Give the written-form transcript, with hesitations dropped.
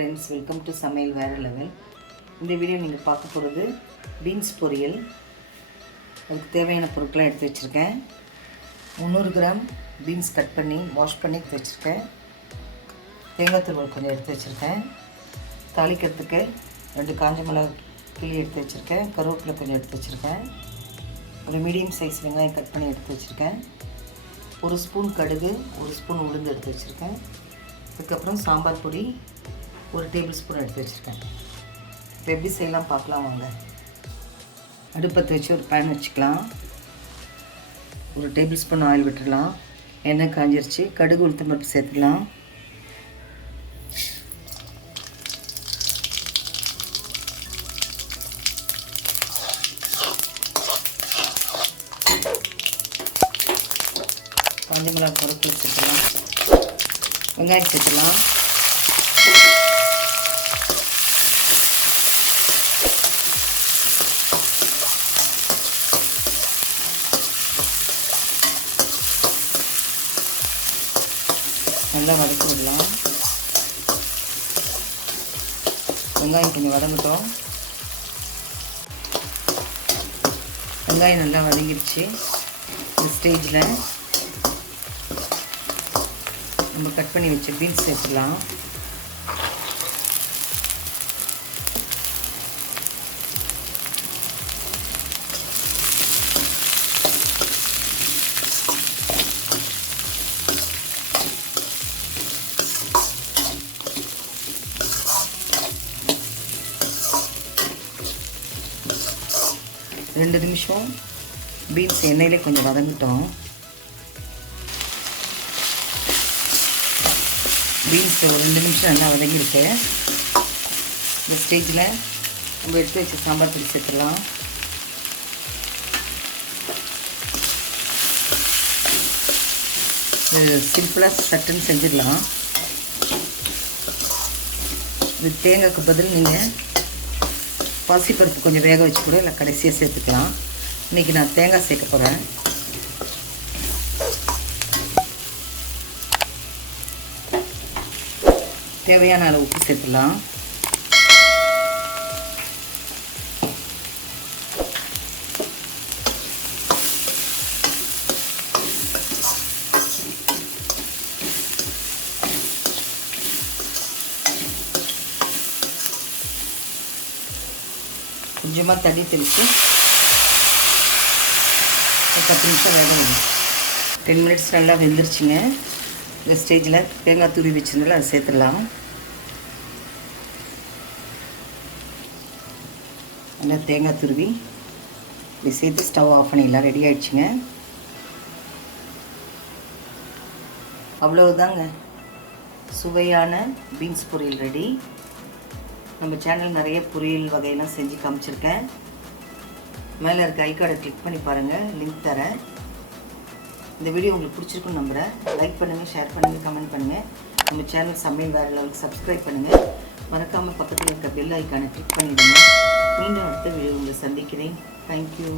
friends, welcome to Samayal Vera Level. இந்த video நீங்கள் பார்க்க போகிறது பீன்ஸ் பொரியல். அதுக்கு தேவையான பொருட்களை எடுத்து வச்சுருக்கேன். 300 கிராம் பீன்ஸ் கட் பண்ணி வாஷ் பண்ணி எடுத்து வச்சுருக்கேன். தேங்காய் துருவல் கொஞ்சம் எடுத்து வச்சுருக்கேன். தாளிக்கிறதுக்கு 2 காஞ்ச மிளகாய் கிள்ளி எடுத்து வச்சுருக்கேன். கருவேப்பிலை கொஞ்சம் எடுத்து வச்சுருக்கேன். ஒரு மீடியம் சைஸ் வெங்காயம் கட் பண்ணி எடுத்து வச்சுருக்கேன். 1 ஸ்பூன் கடுகு, 1 ஸ்பூன் உளுந்து எடுத்து வச்சுருக்கேன். அதுக்கப்புறம் சாம்பார் பொடி 1 டேபிள் ஸ்பூன் எடுத்து வச்சுருக்கேன். இப்போ எப்படி செய்யலாம் பார்க்கலாம் வாங்க. அடுப்பத்தை வச்சு ஒரு பேன் வச்சுக்கலாம். 1 டேபிள் ஸ்பூன் ஆயில் விட்டுடலாம். எண்ணெய் காஞ்சிருச்சு. கடுகு உளுத்தம் பருப்பு சேர்த்துக்கலாம். காஞ்ச மிளகாய் பொறுப்பு சேர்த்துக்கலாம். வெங்காயம் சேர்த்துக்கலாம். நல்லா வதக்கி விடலாம். வெங்காயம் கொஞ்சம் வதங்கட்டும். வெங்காயம் நல்லா வதங்கிடுச்சு. இந்த ஸ்டேஜில் நம்ம கட் பண்ணி வச்ச பீன்ஸ் சேர்த்துக்கலாம். ரெண்டு நிமிஷம் பீன்ஸ் எண்ணெயிலே கொஞ்சம் வதங்கிட்டோம். பீன்ஸ் ஒரு 2 நிமிஷம் நல்லா வதங்கியிருக்கு. இந்த ஸ்டேஜில் நம்ம எடுத்து வச்சு சாம்பார் பொடி சேர்த்துடலாம். இது சிம்பிளாக சட்டுன்னு செஞ்சிடலாம். இது தேங்காய்க்கு பதில் நீங்கள் பாசிப்பருப்பு கொஞ்சம் வேக வச்சு கூட இல்லை கடைசியாக சேர்த்துக்கலாம். இன்றைக்கி நான் தேங்காய் சேர்க்க போகிறேன். தேவையான அளவு உப்பு சேர்த்துக்கலாம். கொஞ்சமாக தண்ணி தெளித்து ஒரு 10 நிமிஷம் வேக வைங்க. 10 மினிட்ஸ் நல்லா வெந்துருச்சுங்க. இந்த ஸ்டேஜில் தேங்காய் துருவி வச்சுருந்தாலும் அதை சேர்த்துடலாம். நல்லா தேங்காய் துருவி இப்படி சேர்த்து ஸ்டவ் ஆஃப் பண்ணிடலாம். ரெடி ஆகிடுச்சுங்க. அவ்வளவுதாங்க, சுவையான பீன்ஸ் பொரியல் ரெடி. நம்ம சேனல் நிறைய பொரியல் வகையெல்லாம் செஞ்சு காமிச்சிருக்கேன். மேலே இருக்க ஐகார்டை கிளிக் பண்ணி பாருங்கள், லிங்க் தரேன். இந்த வீடியோ உங்களுக்கு பிடிச்சிருக்குன்னு நம்புகிறேன். லைக் பண்ணுங்கள், ஷேர் பண்ணுங்கள், கமெண்ட் பண்ணுங்கள். நம்ம சேனல் சமையல் வேறு லெவலுக்கு சப்ஸ்கிரைப் பண்ணுங்கள். மறக்காமல் பக்கத்தில் இருக்க பெல் ஐக்கானை கிளிக் பண்ணிவிடுங்க. மீண்டும் அடுத்த வீடியோ உங்களை சந்திக்கிறேன். தேங்க்யூ.